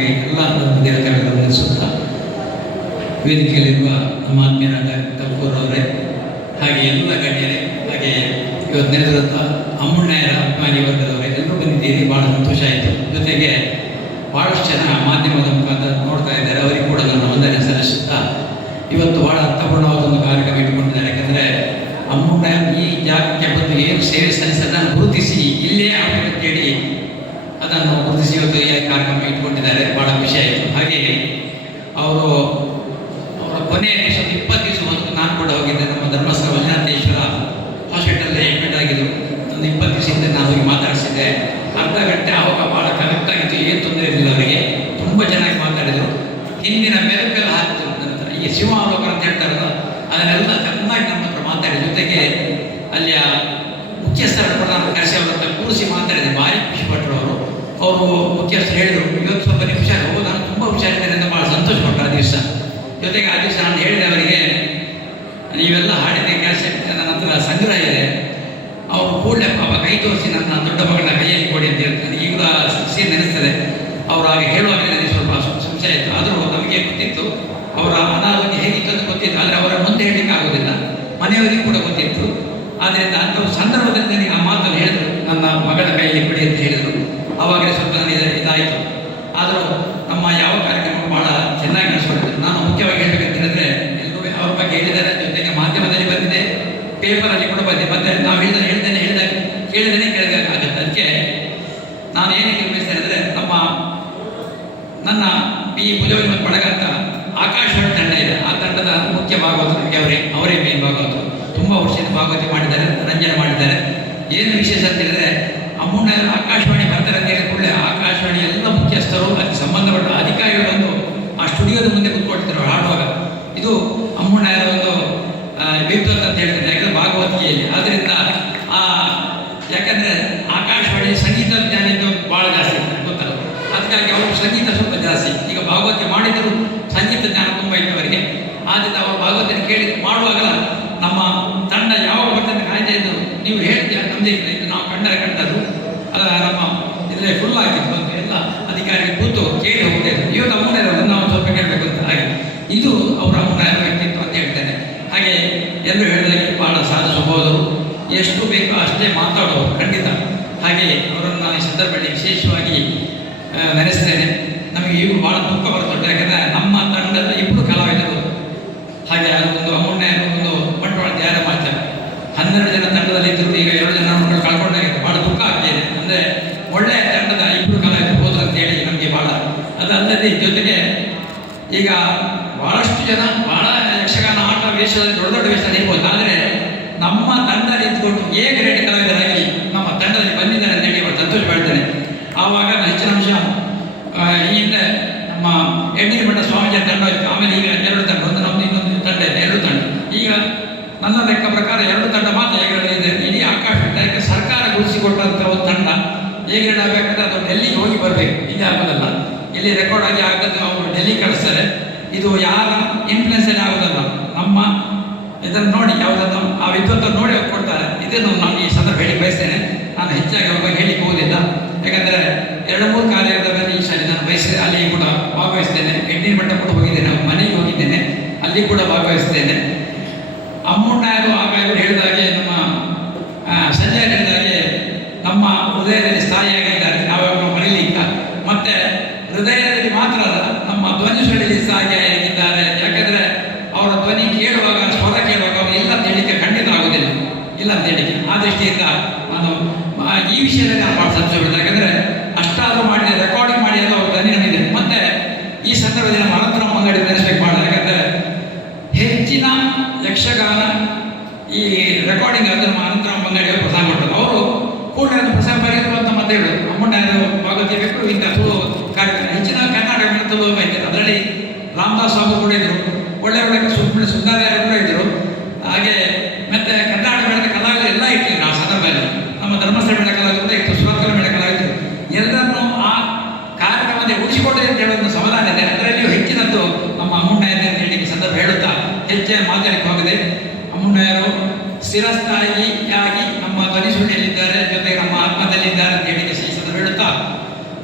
ಹಾಗೆ ಎಲ್ಲ ದೇವತೆಗಳನ್ನು ಗಮನಿಸುತ್ತಾ ವೇದಿಕೆಯಲ್ಲಿರುವ ನಮ್ಮ ಆತ್ಮೀಯರಾದ ತಪ್ಪೂರ್ ಅವರೇ, ಹಾಗೆ ಎಲ್ಲ ಗಣ್ಯರೇ, ಹಾಗೆ ಇವತ್ತು ನೆರೆದಿರುವಂಥ ಅಮ್ಮಣ್ಣಯ್ಯರ ಅಭಿಮಾನಿ ವರ್ಗದವರೇ ಎಲ್ಲರೂ ಬಂದಿದ್ದೀರಿ. ಭಾಳ ಸಂತೋಷ ಆಯಿತು. ಜೊತೆಗೆ ಭಾಳಷ್ಟು ಜನ ಮಾಧ್ಯಮದ ಮುಖಾಂತರ ನೋಡ್ತಾ ಇದ್ದಾರೆ, ಅವರಿಗೆ ಕೂಡ ನನ್ನ ವಂದನೆ ಸಲ್ಲಿಸುತ್ತಾ ಇವತ್ತು ಭಾಳ ಅರ್ಥಪೂರ್ಣವಾದ ಒಂದು ಕಾರ್ಯಕ್ರಮ ಇಟ್ಕೊಂಡಿದ್ದಾರೆ. ಯಾಕಂದರೆ ಅಮ್ಮಣ್ಣಯ್ಯ ಈ ಜಾಗಕ್ಕೆ ಬಂದು ಏನು ಸೇವೆ ಸಲ್ಲಿಸೋದನ್ನು ಗುರುತಿಸಿ ಇಲ್ಲೇ ಆಗಬೇಕಂತೇಳಿ ಅದನ್ನು ಗುರುತಿಸಿ ಇವತ್ತು ಈ ಕಾರ್ಯಕ್ರಮ ಇಟ್ಕೊಂಡಿದ್ದಾರೆ. ಭಾಳ ಖುಷಿ ಆಯಿತು. ಹಾಗೆಯೇ ಅವರ ಕೊನೆಯ ದಿವಸ 20 ದಿವಸ ಮೊದಲು ನಾನು ಕೂಡ ಹೋಗಿದ್ದೆ. ನಮ್ಮ ಧರ್ಮಸ್ಥಳ ಮಂಜುನಾಥೇಶ್ವರ ಹಾಸ್ಪಿಟಲ್ ಅಡ್ಮಿಟ್ ಆಗಿದ್ದು ಒಂದು 20 ದಿವಸದಿಂದ ನಾನು ಹೋಗಿ ಮಾತಾಡಿಸಿದ್ದೆ. ಅರ್ಧ ಗಂಟೆ ಆವಾಗ ಭಾಳ ಕನೆಕ್ಟ್ ಆಗಿತ್ತು, ಏನು ತೊಂದರೆ ಇರಲಿಲ್ಲ ಅವರಿಗೆ. ತುಂಬ ಚೆನ್ನಾಗಿ ಮಾತಾಡಿದರು. ಹಿಂದಿನ ಮೆಲುಕೆಲ್ಲ ಹಾಕಿದ್ರು. ನಂತರ ಈ ಶಿವಾವಲೋಕನ ಅಂತ ಹೇಳ್ತಾರಲ್ಲ, ಅದನ್ನೆಲ್ಲ ಚೆನ್ನಾಗಿ ನಮ್ಮ ಹತ್ರ ಮಾತಾಡಿದ. ಜೊತೆಗೆ ಅಲ್ಲಿಯ ಮುಖ್ಯಸ್ಥರ ಕೂಡ ನಾನು ಕರೆಸಿ ಅವ್ರ ಹತ್ರ ಕೂರಿಸಿ ಮಾತಾಡಿದೆ. ಭಾರಿ ಖುಷಿ ಪಟ್ಟರು ಅವರು ಮುಖ್ಯಸ್ಥರು ಹೇಳಿದರು, ಇವತ್ತು ಸ್ವಲ್ಪ ನೀವು ಹುಷಾರು, ನಾನು ತುಂಬ ಹುಷಾರಿದ್ದೇನೆ ಅಂತ ಭಾಳ ಸಂತೋಷಪಟ್ಟರು ಆ ದಿವಸ. ಜೊತೆಗೆ ಆ ದಿವಸ ನಾನು ಹೇಳಿದೆ ಅವರಿಗೆ, ನೀವೆಲ್ಲ ಹಾಡಿದ ಕ್ಯಾಸೆಟ್ ನನ್ನ ಹತ್ರ ಸಂಗ್ರಹ ಇದೆ, ಅವರು ಕೂಡಲೇ ಪಾಪ ಕೈ ತೋರಿಸಿ ನನ್ನ ದೊಡ್ಡ ಮಗಳ ಕೈಯಲ್ಲಿ ಕೊಡಿ ಅಂತ ಹೇಳ್ತಾರೆ. ಈಗ ಸೀನ್ ನೆನೆಸ್ತದೆ. ಅವರು ಹಾಗೆ ಹೇಳುವಾಗ ನನಗೆ ಸ್ವಲ್ಪ ಸಂಶಯ ಇತ್ತು. ಆದರೂ ನಮಗೆ ಗೊತ್ತಿತ್ತು ಅವರ ಅನಾರೋಗ್ಯ ಹೇಗಿತ್ತು ಅಂತ ಗೊತ್ತಿತ್ತು. ಆದರೆ ಅವರ ಮುಂದೆ ಹೇಳಲಿಕ್ಕೆ ಆಗೋದಿಲ್ಲ, ಮನೆಯವರಿಗೂ ಕೂಡ ಗೊತ್ತಿತ್ತು. ಆದ್ದರಿಂದ ಅಂಥ ಸಂದರ್ಭದಲ್ಲಿ ನನಗೆ ಆ ಮಾತನ್ನು ಹೇಳಿದರು, ನನ್ನ ಮಗಳ ಕೈಯಲ್ಲಿ ಕೊಡಿ ಅಂತ ಹೇಳಿದರು. ಆವಾಗಲೇ ಸ್ವಲ್ಪ ನನಗೆ ಇದಾಯಿತು. ಆದರೂ ನಮ್ಮ ಯಾವ ಕಾರ್ಯಕ್ರಮ ಭಾಳ ಚೆನ್ನಾಗಿ ನಡೆಸ್ಕೊಡ್ತಾರೆ. ನಾನು ಮುಖ್ಯವಾಗಿ ಹೇಳಬೇಕಂತ ಹೇಳಿದ್ರೆ, ಎಲ್ಲರೂ ಅವ್ರ ಬಗ್ಗೆ ಹೇಳಿದ್ದಾರೆ. ಜೊತೆಗೆ ಮಾಧ್ಯಮದಲ್ಲಿ ಬಂದಿದೆ, ಪೇಪರಲ್ಲಿ ಕೂಡ ಬಂದಿದೆ. ಮತ್ತೆ ನಾವು ಹೇಳಿದ್ದೇನೆ ಕೇಳಿದೇನೆ ಕೇಳಬೇಕಾಗತ್ತೆ. ಅದಕ್ಕೆ ನಾನು ಏನಕ್ಕೆ ಬಯಸ್ತೇನೆ ಅಂದರೆ, ನನ್ನ ಈ ಪುಜೋರಿ ಮತ್ತು ಬಳಗ ಅಂತ ಆಕಾಶವಾಣಿ ತಂಡ ಇದೆ. ಆ ತಂಡದ ಮುಖ್ಯ ಭಾಗವತರಿಗೆ ಅವರೇ ಮೇನ್ ಭಾಗವತರು. ತುಂಬ ವರ್ಷದ ಭಾಗವತಿ ಮಾಡಿದ್ದಾರೆ, ರಂಜನೆ ಮಾಡಿದ್ದಾರೆ. ಏನು ವಿಶೇಷ ಅಂತ ಹೇಳಿದ್ರೆ, ಅಮ್ಮಣ್ಣಯ್ಯರ ಆಕಾಶವಾಣಿ ಬರ್ತಾರೆ ಅಂತ ಹೇಳಿದ ಕೂಡಲೇ ಆಕಾಶವಾಣಿ ಎಲ್ಲ ಮುಖ್ಯಸ್ಥರು, ಅದಕ್ಕೆ ಸಂಬಂಧಪಟ್ಟ ಅಧಿಕಾರಿಗಳು ಬಂದು ಆ ಸ್ಟುಡಿಯೋದ ಮುಂದೆ ಕೂತ್ಕೊಳ್ತಿದ್ರು ಹಾಡುವಾಗ. ಇದು ಅಮ್ಮಣ್ಣಯ್ಯರ ಒಂದು ವಿದ್ವತ್ ಅಂತ ಹೇಳ್ತಾರೆ, ಯಾಕಂದರೆ ಭಾಗವತಿಕೆಯಲ್ಲಿ. ಆದ್ದರಿಂದ ಯಾಕಂದರೆ ಆಕಾಶವಾಣಿ ಸಂಗೀತ ಜ್ಞಾನ ಭಾಳ ಜಾಸ್ತಿ ಗೊತ್ತಲ್ಲ, ಅದಕ್ಕಾಗಿ ಅವರು ಸಂಗೀತ ಸ್ವಲ್ಪ ಜಾಸ್ತಿ. ಈಗ ಭಾಗವತಿ ಮಾಡಿದರೂ ಸಂಗೀತ ಜ್ಞಾನ ತುಂಬ ಇತ್ತು ಅವರಿಗೆ. ಆದ್ದರಿಂದ ಅವರು ಭಾಗವತಿಯನ್ನು ಕೇಳಿ ಮಾಡುವಾಗ ನಮ್ಮ ತಂಡ ಯಾವಾಗ ಬರ್ತದೆ ಕಾಯ್ದೆ ಇದ್ದರು. ನೀವು ಹೇಳ್ತೀರ ನಮ್ಮದೇ ಇಲ್ಲ, ಇದು ನಾವು ಕಂಡದ್ದು ನಮ್ಮ ಇದರಲ್ಲಿ ಫುಲ್ ಆಗಿತ್ತು ಅಂತ ಎಲ್ಲ ಅಧಿಕಾರಿಗಳು ಕೂತು ಕೇಳಿ ಹೋಗ್ತಿದ್ರು. ಇವತ್ತು ಅಮ್ಮಣ್ಣಯ್ಯರು ನಾವು ಸ್ವಲ್ಪ ಕೇಳಬೇಕು ಅಂತ. ಹಾಗೆ ಇದು ಅವರ ಅಮ್ಮಣ್ಣಯ್ಯರ ವ್ಯಕ್ತಿತ್ವ ಅಂತ ಹೇಳ್ತೇನೆ. ಹಾಗೆ ಎಲ್ಲರೂ ಹೇಳಿದಾಗೆ ಭಾಳ ಸಾಧ ಸ್ವಭಾವದರು, ಎಷ್ಟು ಬೇಕೋ ಅಷ್ಟೇ ಮಾತಾಡೋರು ಖಂಡಿತ. ಹಾಗೆ ಅವರನ್ನು ನಾನು ಈ ಸಂದರ್ಭದಲ್ಲಿ ವಿಶೇಷವಾಗಿ ನೆನೆಸ್ತೇನೆ. ನಮಗೆ ಈಗ ಭಾಳ ದುಃಖ ಬರ್ತದೆ. ಯಾಕಂದರೆ ನಮ್ಮ ತಂಡದ 2 ಕಲಾವಿದರು ಹಾಗೆ ಒಂದು ಅಮ್ಮಣ್ಣಯ್ಯರು ಒಂದು ಬಂಟ್ವಾಳ ಧ್ಯಾನ ಮಾಡ್ತಾರೆ. 12 ಜನ ತಂಡದಲ್ಲಿ ಇದ್ದರು, ಈಗ 2 ಜನ ಮಕ್ಕಳು ಕಳ್ಕೊಂಡಾಗ ಭಾಳ ದುಃಖ ಆಗ್ತಿದೆ. ಅಂದರೆ ಒಳ್ಳೆಯ ತಂಡದ 2 ಕಲಾವಿದರು ಹೋದ್ರು ಅಂತೇಳಿ ನಮಗೆ ಭಾಳ. ಅದಲ್ಲದೆ ಜೊತೆಗೆ ಈಗ ಭಾಳಷ್ಟು ಜನ ಭಾಳ ಯಕ್ಷಗಾನ ಆಟ ವೇಷದಲ್ಲಿ ದೊಡ್ಡ ವೇಷದಲ್ಲಿ ಇರ್ಬೋದು. ಆದರೆ ನಮ್ಮ ತಂಡದಲ್ಲಿ ಇದ್ಕೊಂಡು ಎ ಗ್ರೇಡ್ ಕಲಾವಿದರಾಗಿ ನಮ್ಮ ತಂಡದಲ್ಲಿ ಬಂದಿದ್ದಾರೆ ಅಂತೇಳಿ ಅವರು ಸಂತೋಷ ಮಾಡ್ತಾರೆ. ಆವಾಗ ಹೆಚ್ಚಿನ ಅಂಶ ಈ ಹಿಂದೆ ನಮ್ಮ ಎಣ್ಣೆ ಮಠ ಸ್ವಾಮೀಜಿಯ ತಂಡ ಇತ್ತು. ಆಮೇಲೆ ಈಗ 2 ತಂಡ, ಒಂದು ನಮ್ಮದು ಇನ್ನೊಂದು ತಂಡ ಇದೆ, 2 ತಂಡ. ಈಗ ನನ್ನ ಲೆಕ್ಕ ಪ್ರಕಾರ 2 ತಂಡ ಮಾತ್ರ ಎ ಗ್ರೇಡ್ ಇದೆ. ಇಡೀ ಆಕಾಶಕ್ಕೆ ಸರ್ಕಾರ ಗುರುತಿಸಿಕೊಟ್ಟಂಥ ಒಂದು ತಂಡ ಎ ಗ್ರೇಡ್ ಆಗಬೇಕಂದ್ರೆ ಅದು ಡೆಲ್ಲಿಗೆ ಹೋಗಿ ಬರಬೇಕು, ಇಲ್ಲಿ ಆಗೋದಲ್ಲ. ಇಲ್ಲಿ ರೆಕಾರ್ಡ್ ಆಗಿ ಆಗೋದು ಅವರು ಡೆಲ್ಲಿ ಕಳಿಸ್ತಾರೆ. ಇದು ಯಾರ ಇನ್ಫ್ಲುಯೆನ್ಸಲ್ಲಿ ಆಗೋದಲ್ಲ, ನಮ್ಮ ಇದನ್ನು ನೋಡಿ ಯಾವುದನ್ನು ಆ ವಿದ್ವತ್ತನ್ನು ನೋಡಿ ಅವ್ರು ಕೊಡ್ತಾರೆ. ಇದನ್ನು ನಾನು ಈ ಸಂದರ್ಭ ಹೇಳಿ ಬಯಸ್ತೇನೆ. ನಾನು ಹೆಚ್ಚಾಗಿ ಅವ್ರ ಬಗ್ಗೆ ಹೇಳಿಕ್ಕೆ ಹೋಗೋದಿಲ್ಲ. ಯಾಕಂದರೆ 2-3 ಕಾರ್ಯಕ್ರಮದಲ್ಲಿ ಈ ಶಾಲೆ ನಾನು ಬಯಸಿದೆ, ಅಲ್ಲಿ ಕೂಡ ಭಾಗವಹಿಸ್ತೇನೆ. ಹೆಣ್ಣಿನ ಮಟ್ಟ ಕೂಡ ಹೋಗಿದ್ದೇನೆ, ಅವ್ರ ಮನೆಗೆ ಹೋಗಿದ್ದೇನೆ, ಅಲ್ಲಿ ಕೂಡ ಭಾಗವಹಿಸ್ತೇನೆ. ಅಮ್ಮಣ್ಣಯ್ಯರು ಆಗ ಇವರು ಹೇಳಿದಾಗೆ, ನಮ್ಮ ಸಂಜಯ್ ಹೇಳಿದಾಗೆ ನಮ್ಮ ಹೃದಯದಲ್ಲಿ ಸ್ಥಾಯಿಯಾಗಿದ್ದಾರೆ. ನಾವಾಗ ಮರೀಲಿಕ್ಕ ಮತ್ತೆ ಹೃದಯದಲ್ಲಿ ಮಾತ್ರ ಅಲ್ಲ, ನಮ್ಮ ಧ್ವನಿ ಸುಳಿಲಿ ಸ್ಥಾಯಿಯಾಗಿದ್ದಾರೆ. ಯಾಕಂದರೆ ಅವರ ಧ್ವನಿ ಕೇಳುವಾಗ, ಸ್ವರ ಕೇಳುವಾಗ ಅವರು ಇಲ್ಲ ಅಂತ ಹೇಳಿಕೆ ಖಂಡಿತ ಆಗೋದಿಲ್ಲ, ಇಲ್ಲ ಅಂತ ಹೇಳಿಕೆ. ಆ ದೃಷ್ಟಿಯಿಂದ ನಾನು ಈ ವಿಷಯದಲ್ಲಿ ನಾನು ಭಾಳ ಸಂತೋಷ. ಯಾಕಂದರೆ ಅಷ್ಟಾದರೂ ಮಾಡಿದೆ, ರೆಕಾರ್ಡಿಂಗ್ ಮಾಡಿ ಅದು ಅವ್ರ ಧ್ವನಿ ನಮಗೆ. ಮತ್ತು ಈ ಸಂದರ್ಭದಲ್ಲಿ ನಮ್ಮ ಅನಂತರಾಮ್ ಮಂಗಡಿ ನೆನೆಸ್ಬೇಕು ಮಾಡೋದು. ಯಾಕಂದರೆ ಹೆಚ್ಚಿನ ಯಕ್ಷಗಾನ ಈ ರೆಕಾರ್ಡಿಂಗ್ ಅದು ನಮ್ಮ ಅನಂತರಾಮ್ ಮಂಗಡಿ ಅವರು ಪ್ರಸಾರ ಮಾಡೋದು. ಅವರು ಕೂಡ ಪ್ರಸಾರ ಬರೆಯೋದು ಅಂತ ಮತ್ತೆ ಹೇಳೋದು, ಅಮ್ಮಣ್ಣಯ್ಯರು ಭಾಗವತಿ ಬೇಕು ಇಂಥ ತುಳು ಕಾರ್ಯಕ್ರಮ ಹೆಚ್ಚಿನ ಕರ್ನಾಟಕ ತುಳು ಬೈತಾರೆ. ಅದರಲ್ಲಿ ರಾಮದಾಸ್ ಅವರು ಕೂಡ ಇದ್ದರು, ಒಳ್ಳೆ ಸುಂದರ್ಯಾರು ಕೂಡ ಇದ್ದರು. ಹಾಗೆ ಮತ್ತೆ ಕರ್ನಾಟಕ ಮೇಳದ ಕಲಾವಿದರು ಎಲ್ಲ ಇಟ್ಟಿದ್ರು ಆ ಸಂದರ್ಭದಲ್ಲಿ. ನಮ್ಮ ಧರ್ಮಸ್ಥಳ ಮೇಳ ಕಲಾವಿದರು ಕೂಡ ಇತ್ತು, ಸುರತ್ಕಲ್ ಮೇಳ ಕಲಾವಿದರು ಎಲ್ಲರನ್ನೂ ಆ ಕಾರ್ಯಕ್ರಮದಲ್ಲಿ ಉಳಿಸಿಕೊಂಡಿದೆ ಅಂತ ಹೇಳೋದು ಸಮಾಧಾನ ಇದೆ. ಅದರಲ್ಲಿಯೂ ಹೆಚ್ಚಿನದ್ದು ನಮ್ಮ ಅಮ್ಮಣ್ಣಯ್ಯರೇ ಅಂತ ಹೇಳಿ ಸಂದರ್ಭ ಹೇಳುತ್ತಾ ಹೆಚ್ಚಿನ ಮಾತಾಡಲಿಕ್ಕೆ ಹೋಗಿದೆ. ಅಮ್ಮಣ್ಣಯ್ಯರು ಸ್ಥಿರಸ್ಥಾಯಿಯಾಗಿ ನಮ್ಮ ಧ್ವನಿ ಸುಳ್ಳಿಯಲ್ಲಿದ್ದಾರೆ, ಜೊತೆಗೆ ನಮ್ಮ ಆತ್ಮದಲ್ಲಿದ್ದಾರೆ ಅಂತ ಹೇಳಿ ಈ ಸಂದರ್ಭ ಹೇಳುತ್ತಾ,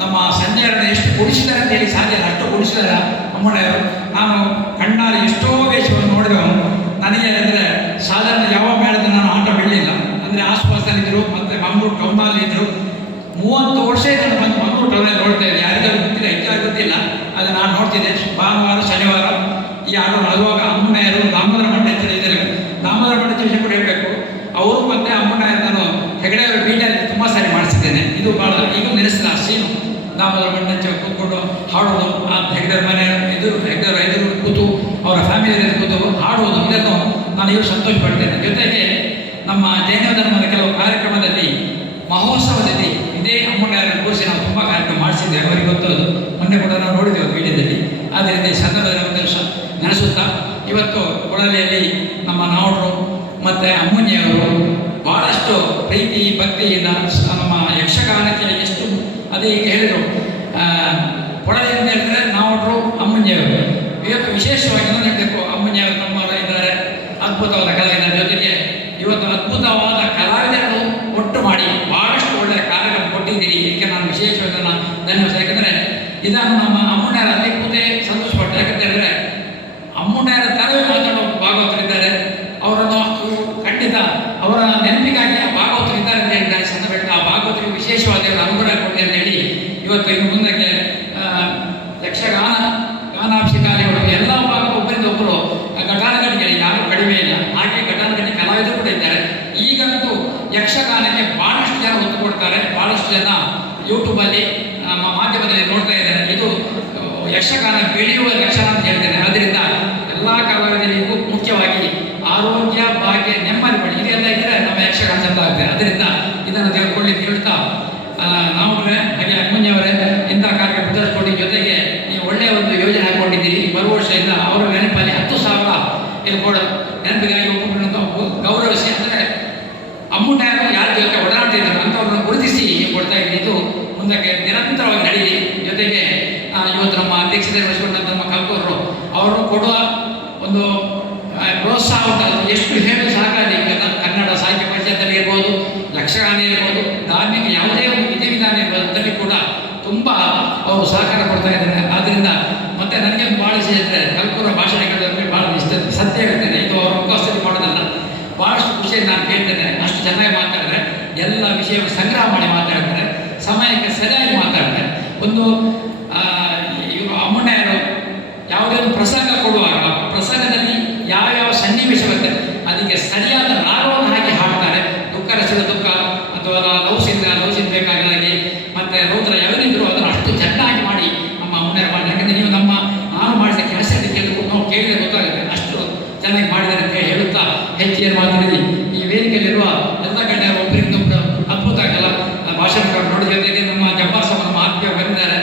ನಮ್ಮ ಸಂಜಯರನ್ನು ಎಷ್ಟು ಉಳಿಸಿದ್ದಾರೆ ಅಂತ ಹೇಳಿ ಸಾಧ್ಯ ಅಷ್ಟು ಗುಡಿಸಿದ ಅಮ್ಮಣ್ಣವರು. ನಾನು ಕಣ್ಣಾರೆ ಎಷ್ಟೋ ವೇಷವನ್ನು ನೋಡಿದವನು. ನನಗೆ ಅಂದರೆ ಸಾಧಾರಣ ಯಾವ ಮೇಳದ ನಾನು ಆಟ ಬಿಡಲಿಲ್ಲ. ಅಂದರೆ ಆಸುಪಾಸಲ್ಲಿದ್ದರು, ಮತ್ತು ಮಂಗಳೂರು ಟೌನಲ್ಲಿದ್ದರು. 30 ವರ್ಷ ನಾನು ಬಂದು ಮಂಗಳೂರು ಟೌನಲ್ಲಿ ನೋಡ್ತಾ ಇದ್ದೆ. ಯಾರಿಗಾದ್ರು ಗೊತ್ತಿಲ್ಲ, ಹೆಚ್ಚಾಗಿ ಗೊತ್ತಿಲ್ಲ. ಅದು ನಾನು ನೋಡ್ತಿದ್ದೆ ಭಾನುವಾರ ಶನಿವಾರ ಈ ಆಟ ಆಡುವಾಗ ಅಮ್ಮಣ್ಣವರು ದಾಮೋದರ ಮಂಡ ಅಂತ ಇದ್ದಾರೆ. ದಾಮೋದರ ಮಂಡ ವಿಷಯ ಕೂಡ ಹೇಳಬೇಕು. ಅವರು ಮತ್ತು ಅಮ್ಮಣ್ಣವರು ನಾನು ಹೆಗಡೆ ಬೀಡಲ್ಲಿ ತುಂಬ ಸಾರಿ ಮಾಡಿಸಿದ್ದೇನೆ. ಇದು ಭಾಳ ಈಗ ನೆನೆಸಿದ ಸೀನು. ದಾಮೋದರ ಮಂಡ ಕೂತ್ಕೊಂಡು ಹಾಡೋದು, ಆ ಹೆಗಡೆ ಮನೆ ಎದುರು ಕೂತು ಅವರ ಫ್ಯಾಮಿಲಿ ಕೂತು ಹಾಡುವುದು, ಇದನ್ನು ನಾನು ಇವರು ಸಂತೋಷ ಪಡ್ತೇನೆ. ಜೊತೆಗೆ ನಮ್ಮ ಜೈನ ಧರ್ಮದ ಕೆಲವು ಕಾರ್ಯಕ್ರಮದಲ್ಲಿ ಮಹೋತ್ಸವದಲ್ಲಿ ಇದೇ ಅಮ್ಮಣ್ಣವರನ್ನು ಕೂರಿಸಿ ನಾವು ತುಂಬ ಕಾರ್ಯಕ್ರಮ ಮಾಡಿಸಿದ್ದೇವೆ. ಅವರಿಗೆ ಗೊತ್ತದು, ಮೊನ್ನೆ ಕೂಡ ನಾವು ನೋಡಿದ್ದೇವೆ ವಿಡಿಯೋದಲ್ಲಿ. ಆದ್ದರಿಂದ ಈ ಸಂದರ್ಭದಲ್ಲಿ ನೆನೆಸುತ್ತಾ ಇವತ್ತು ಕೊಳಲೆಯಲ್ಲಿ ನಮ್ಮ ನಾವಡರು ಮತ್ತು ಅಮ್ಮಣ್ಣಿಯವರು ಭಾಳಷ್ಟು ಪ್ರೀತಿ ಭಕ್ತಿಯಿಂದ ನಮ್ಮ ಯಕ್ಷಗಾನಕ್ಕೆ ಎಷ್ಟು ಅದೇ ಈಗ ಹೇಳಿದರು. ಕೊಳಲೆ ಅಂತ ಹೇಳಿದ್ರೆ ನಾವಡರು ಅಮ್ಮಣ್ಣಿಯವರು. ಇವತ್ತು ವಿಶೇಷವಾಗಿ ಹೇಳಬೇಕು, ಅಮ್ಮಣ್ಣಿಯವರು ನಮ್ಮ ಇದ್ದಾರೆ, ಅದ್ಭುತವಾದ ಕಲಾವಿದರ ಜೊತೆಗೆ ಇವತ್ತು ಅದ್ಭುತವಾದ ಕಲಾವಿದರನ್ನು ಒಟ್ಟು ಮಾಡಿ ಭಾಳಷ್ಟು ಒಳ್ಳೆಯ ಕಾರ್ಯಕ್ರಮ ಕೊಟ್ಟಿದ್ದೀರಿ. ಇದಕ್ಕೆ ನಾನು ವಿಶೇಷವಾಗಿ ಧನ್ಯವಾದ. ಯಾಕಂದರೆ ಇದನ್ನು ನಮ್ಮ ಅಮ್ಮಣ್ಣರ ಅಲ್ಲಿ ಕೂತೇ ಸಂತೋಷಪಟ್ಟೆ. ಯಾಕಂತ ಹೇಳಿದ್ರೆ ಅಮ್ಮಣ್ಣರ ತರವೇ ಮಾತಾಡೋ ಭಾಗವತರಿದ್ದಾರೆ. ಅವರನ್ನು ಖಂಡಿತ ಅವರ ನೆನಪಿಗಾಗಿ ಆ ಭಾಗವತರಿದ್ದಾರೆ ಅಂತ ಹೇಳಿದ್ದಾರೆ. ಸಂದರ್ಭ ಆ ಭಾಗವತರಿಗೆ ವಿಶೇಷವಾದ ಅನುಗ್ರಹ ಕೊಡಿ ಅಂತ ಹೇಳಿ ಇವತ್ತು ಇನ್ನು ಮುಂದಕ್ಕೆ ಗಾನಾಭಿಷೇಕಾದಿಗಳು ಎಲ್ಲ ಭಾಗದ ಒಬ್ಬರಿಂದ ಒಬ್ಬರು ಘಟಾನುಘಟಿಗೆ ಯಾರು ಕಡಿಮೆ ಇಲ್ಲ. ಹಾಗೆ ಘಟಾನುಘಟಿ ಕಲಾವಿದರು ಕೂಡ ಇದ್ದಾರೆ. ಈಗಂತೂ ಯಕ್ಷಗಾನಕ್ಕೆ ಭಾಳಷ್ಟು ಜನ ಒತ್ತು ಕೊಡ್ತಾರೆ. ಭಾಳಷ್ಟು ಜನ ಯೂಟ್ಯೂಬಲ್ಲಿ ನಮ್ಮ ಮಾಧ್ಯಮದಲ್ಲಿ ನೋಡ್ತಾ ಇದ್ದಾರೆ. ಇದು ಯಕ್ಷಗಾನ ಬೆಳೆಯುವ ಲಕ್ಷಣ ಅಂತ ಹೇಳ್ತೇನೆ. ಆದ್ದರಿಂದ ಎಲ್ಲ ಕಲಾವಿದರಿಗೂ ಮುಖ್ಯವಾಗಿ ಆರೋಗ್ಯ, ಭಾಗ್ಯ, ನೆಮ್ಮದಿ ಪಡಿ ಇದೆಲ್ಲ ಇದ್ದರೆ ನಮ್ಮ ಯಕ್ಷಗಾನ ಚಂದ ಆಗುತ್ತೆ. ಅದರಿಂದ ಇದನ್ನು ತೆಗೆದುಕೊಳ್ಳಿ ಹೇಳ್ತಾ ನಾವು ಹಾಗೆ ಅಮ್ಮಣ್ಣಿಯವರೇ ಇಂಥ ಕಾರ್ಯ ಪ್ರದರ್ಶಿಸ್ಕೊಂಡು ಜೊತೆಗೆ ನೀವು ಒಳ್ಳೆಯ ಒಂದು ಯೋಜನೆ ಹಾಕೊಂಡಿದ್ದೀರಿ. ಬರುವ ವರ್ಷದಿಂದ ಅವರ ನೆನಪಲ್ಲಿ 10,000 ಇಲ್ಲಿ ಕೊಡ ನೆನಪಿಗಾಗಿ ಒಬ್ಬೊಬ್ಬರನ್ನು ಗೌರವಿಸಿ, ಅಂದರೆ ಅಮ್ಮಣ್ಣವರು ಯಾರ ಜೊತೆ ಒಡನಾಟ ಇದ್ದಾರೆ ಅಂಥವ್ರನ್ನ ಗುರುತಿಸಿ ಕೊಡ್ತಾ ಇದ್ದೀವಿ. ಇದು ಮುಂದಕ್ಕೆ ನಿರಂತರವಾಗಿ ನಡೀಲಿ. ಜೊತೆಗೆ ಇವತ್ತು ನಮ್ಮ ಅಧ್ಯಕ್ಷತೆ ವಹಿಸಿಕೊಂಡಂಥ ನಮ್ಮ ಕಲ್ಕೂರು ಅವರು ಕೊಡುವ ಒಂದು ಪ್ರೋತ್ಸಾಹ ಉಂಟು. ಎಷ್ಟು ಹೇಳಿ ಸಾಕಾಗಿ ಕನ್ನಡ ಸಾಹಿತ್ಯ ಪರಿಷತ್ತಲ್ಲಿ ಇರ್ಬೋದು, ಯಕ್ಷಗಾನ ಇರ್ಬೋದು, ಧಾರ್ಮಿಕ ಯಾವುದೇ ಒಂದು ವಿಧಿವಿಧಾನ ಇರ್ಬೋದು, ಅದರಲ್ಲಿ ಕೂಡ ತುಂಬ ಅವರು ಸಹಕಾರ ಕೊಡ್ತಾ ಇದ್ದಾರೆ. ಆದ್ದರಿಂದ ಮತ್ತೆ ನನಗೆ ಒಂದು ಭಾಳ ಇಷ್ಟ ಇದ್ದರೆ ಕಲ್ಕೂರ ಭಾಷಣ ಕೇಳೋದ್ರೆ ಭಾಳ ಇಷ್ಟ. ಸತ್ಯ ಹೇಳ್ತೇನೆ, ಇದು ಅವರ ಮುಖಸ್ಥಿತಿ ಮಾಡೋದಲ್ಲ. ಭಾಳಷ್ಟು ಖುಷಿಯಲ್ಲಿ ನಾನು ಕೇಳ್ತೇನೆ. ಅಷ್ಟು ಚೆನ್ನಾಗಿ ಮಾತಾಡಿದ್ರೆ, ಎಲ್ಲ ವಿಷಯವನ್ನು ಸಂಗ್ರಹ ಮಾಡಿ ಮಾತಾಡ್ತಾರೆ, ಸಮಯಕ್ಕೆ ಸರಿಯಾಗಿ ಮಾತಾಡ್ತಾರೆ. ಒಂದು ಇವರು ಅಮ್ಮಣ್ಣವರು ಯಾವುದೇ ಒಂದು ಪ್ರಸಂಗ ಕೊಡುವಾಗ ಪ್ರಸಂಗದಲ್ಲಿ ಯಾವ್ಯಾವ ಸನ್ನಿವೇಶ ಬರ್ತದೆ ಅದಕ್ಕೆ ಸರಿಯಾದ ರಾಗವನ್ನು ಹಾಕಿ ಹಾಡ್ತಾರೆ. ದುಃಖ ರಸದ ದುಃಖ ಅಥವಾ ಲೌಸಿಂದ ಬೇಕಾಗಿ ಮತ್ತು ರೌದ್ರ ಯಾವ್ದಿದ್ರು ಅದನ್ನು ಅಷ್ಟು ಚೆನ್ನಾಗಿ ಮಾಡಿ ನಮ್ಮ ಅಮ್ಮಣ್ಣರು ಮಾಡಿ. ಯಾಕಂದರೆ ನೀವು ನಾನು ಮಾಡಿದ ಕೆಲಸದ ನಾವು ಕೇಳಿದ್ರೆ ಗೊತ್ತಾಗುತ್ತೆ ಅಷ್ಟು ಚೆನ್ನಾಗಿ ಮಾಡಿದ್ದಾರೆ ಅಂತ ಹೇಳುತ್ತಾ ಹೆಚ್ಚಿನ ಮಾತಾಡಿದ್ವಿ. ಈ ವೇದಿಕೆಯಲ್ಲಿರುವ ಎಲ್ಲ ಗಣ್ಯರು ಒಬ್ಬರಿಂದ ಅದ್ಭುತ ಆಗಲ್ಲ ಭಾಷಣಗಳು ನೋಡಿದ ಜೊತೆಗೆ ನಮ್ಮ ಜಬ್ಬಾರ್ ಸಾಬ್ ನಮ್ಮ ಆತ್ಮೀಯ ಬಂದಿದ್ದಾರೆ.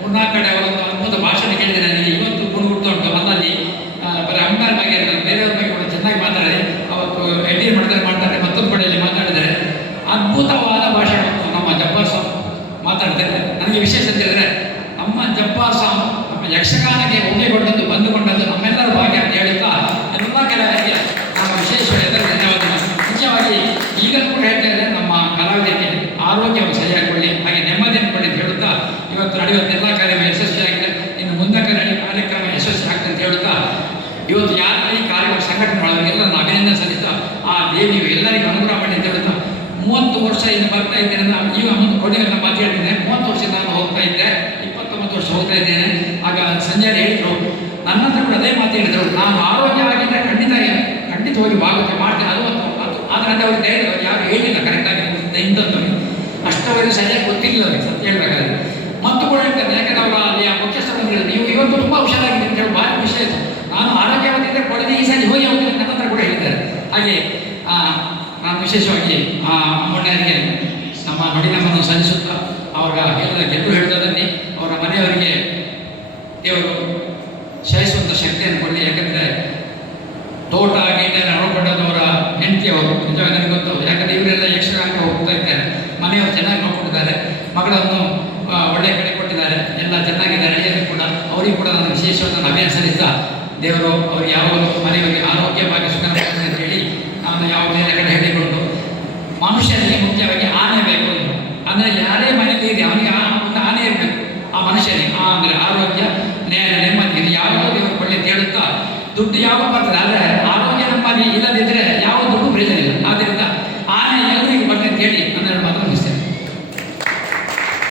3-4 ಕಡೆ ಅವರೊಂದು ಅದ್ಭುತ ಭಾಷಣ ಕೇಳಿದರೆ ನನಗೆ ಇವತ್ತು ಗುಣಗುಡ್ತಾ ಉಂಟು. ಅಲ್ಲಲ್ಲಿ ಬರೀ ಅಮ್ಮಣ್ಣರ ಬಗ್ಗೆ ಬೇರೆಯವ್ರ ಬಗ್ಗೆ ಕೂಡ ಚೆನ್ನಾಗಿ ಮಾತಾಡಿದೆ. ಅವತ್ತು ಎಡ್ಡಿ ಮಾಡ್ತಾರೆ ಮತ್ತೊಂದು ಕಡೆಯಲ್ಲಿ ಮಾತಾಡಿದರೆ ಅದ್ಭುತವಾದ ಭಾಷಣ ನಮ್ಮ ಜಬ್ಬಾರ್ ಸಾಬ್ ಮಾತಾಡ್ತಾರೆ. ನನಗೆ ವಿಶೇಷ ಅಂತ ಹೇಳಿದ್ರೆ ನಮ್ಮ ಜಬ್ಬಾರ್ ಸಾಬ್ ನಮ್ಮ ಯಕ್ಷಗಾನಕ್ಕೆ ಒಗ್ಗಿಕೊಂಡದ್ದು ಬಂದುಕೊಂಡದ್ದು ನಮ್ಮೆಲ್ಲರ ಭಾಗ್ಯ ಅಂತ ಹೇಳುತ್ತಾ ಎಲ್ಲ ಕೆಲವರಿಗೆ ನಮ್ಮ ವಿಶೇಷವಾಗಿ ಎಲ್ಲರೂ ಧನ್ಯವಾದ. ಮುಖ್ಯವಾಗಿ ಈಗ ಕೂಡ ಹೇಳ್ತಾ ಇದ್ದಾರೆ ನಮ್ಮ ಕಲಾವಿದರಿಗೆ ಆರೋಗ್ಯವನ್ನು ಸರಿಯಾಗಿಕೊಳ್ಳಿ, ಹಾಗೆ ನೆಮ್ಮದಿಯನ್ನು ಕೊಡಿ ಅಂತ ಹೇಳುತ್ತಾ ಇವತ್ತು ನಡೆಯುವಂಥ ಎಲ್ಲ ಕಾರ್ಯಕ್ರಮ ಯಶಸ್ವಿಯಾಗಿದೆ. ಇನ್ನು ಮುಂದಕ್ಕೆ ಕಾರ್ಯಕ್ರಮ ಯಶಸ್ವಿ ಆಗ್ತದೆ ಅಂತ ಹೇಳುತ್ತಾ ಇವತ್ತು ಯಾರು ಈ ಕಾರ್ಯಕ್ರಮ ಸಂಘಟನೆ ಮಾಡೋರಿಗೆಲ್ಲ ನಾನು ಅಭಿನಂದನೆ ಸಲ್ಲಿಸ್ತಾ ಆ ದೇವಿಯು ಎಲ್ಲರಿಗೂ ಅನುಗ್ರಹ ಮಾಡಿ ಅಂತ ಹೇಳುತ್ತಾ 30 ವರ್ಷ ಇನ್ನು ಬರ್ತಾ ಇದ್ದೇನೆ. ನಾನು ಈಗ ಒಂದು ಕೊನೆಗೆ ನಮ್ಮ ಮಾತು ಹೇಳ್ತೇನೆ. 30 ವರ್ಷ ನಾನು ಹೋಗ್ತಾ ಇದ್ದೆ, 29 ವರ್ಷ ಹೋಗ್ತಾ ಇದ್ದೇನೆ. ಆಗ ಸಂಜೆ ಹೇಳಿದರು, ನನ್ನ ಹತ್ರ ಕೂಡ ಅದೇ ಮಾತು ಹೇಳಿದರು, ನಾನು ಆರೋಗ್ಯವಾಗಿದ್ದರೆ ಖಂಡಿತವಾಗಿ ಭಾಗವಹಿಸಿ ಮಾಡ್ತೇನೆ. ಅದು ಆದರೆ ಅವ್ರಿಗೆ ಧೈರ್ಯ ಯಾರು ಹೇಳಿಲ್ಲ ಕರೆಕ್ಟಾಗಿ ಇಂಥದ್ದು ಅಷ್ಟವರೆಗೂ ಸರಿಯಾಗಿ ಗೊತ್ತಿಲ್ಲ ಅವ್ರಿಗೆ ಸತ್ಯ ಹೇಳಬೇಕಾದ್ರೆ. ಮತ್ತು ಕೂಡ ಹೇಳ್ತಾರೆ, ಯಾಕಂದ್ರೆ ಅವರು ಅಲ್ಲಿ ಆ ಮುಖ್ಯಸ್ಥರು ಹೇಳಿದ್ರು, ನೀವು ಇವತ್ತು ತುಂಬ ಹುಷಾರಾಗಿದೆ ಅಂತ ಹೇಳಿ ಭಾರಿ ವಿಷಯ ಇತ್ತು. ನಾನು ಆರೋಗ್ಯವಾಗಿದ್ದರೆ ಕೊಡದೆ ಈ ಸಾರಿ ಹೋಗಿ ಹೋಗ್ತೀನಿ ನನ್ನ ಹತ್ರ ಕೂಡ ಹೇಳಿದ್ದಾರೆ. ಹಾಗೆ ನಾನು ವಿಶೇಷವಾಗಿ ಅಮ್ಮಣ್ಣರಿಗೆ ನಮ್ಮ ನುಡಿನಮ್ಮನ್ನು ಸಲ್ಲಿಸುತ್ತಾ ಅವರ ಗೆದ್ದು ಹೇಳಿದಲ್ಲಿ ಅವರ ಮನೆಯವರಿಗೆ ದೇವರು ಸಹಿಸುವಂಥ ಶಕ್ತಿಯನ್ನು ಕೊಡಲಿ. ಯಾಕಂದರೆ ತೋಟ ಗೀಟ ನೋಡ್ಕೊಂಡವರ ಹೆಂಡತಿಯವರು ನಿಜವಾಗಿ ನನಗೆ ಗೊತ್ತು. ಯಾಕಂದರೆ ಇವರೆಲ್ಲ ಯಕ್ಷಗಾನಕ್ಕೆ ಹೋಗ್ತಾ ಇದ್ದಾರೆ, ಮನೆಯವರು ಚೆನ್ನಾಗಿ ನೋಡ್ಕೊಂಡಿದ್ದಾರೆ, ಮಗಳನ್ನು ಒಳ್ಳೆಯ ಕಡೆ ಕೊಟ್ಟಿದ್ದಾರೆ, ಎಲ್ಲ ಚೆನ್ನಾಗಿದ್ದಾರೆ. ಎಲ್ಲರೂ ಕೂಡ ಅವರಿಗೂ ಕೂಡ ನಾನು ವಿಶೇಷವಾಗಿ ಅಭಿನಂದಿಸ್ತಾ ದೇವರು ಅವರು ಯಾವ ಮನೆಯವರಿಗೆ ಆರೋಗ್ಯ ಭಾಗ್ಯ ಸುಖ ಅಂತ ಹೇಳಿ ನಾನು ಯಾವುದೇ ಕಡೆ ಹೇಳಿಕೊಂಡು ಮನುಷ್ಯನಿಗೆ ಮುಖ್ಯವಾಗಿ ಆನೆ ಬೇಕು. ಅಂದರೆ ಯಾರೇ ಮನೆಯಲ್ಲಿ ಇದೆ ಅವನಿಗೆ ಒಂದು ಆನೆ ಇರಬೇಕು. ಆ ಮನುಷ್ಯನಿಗೆ ಅಂದರೆ ಆರೋಗ್ಯ ಮುಂದೆ ಯಾವಾಗ ಬರ್ತದೆ ಆದರೆ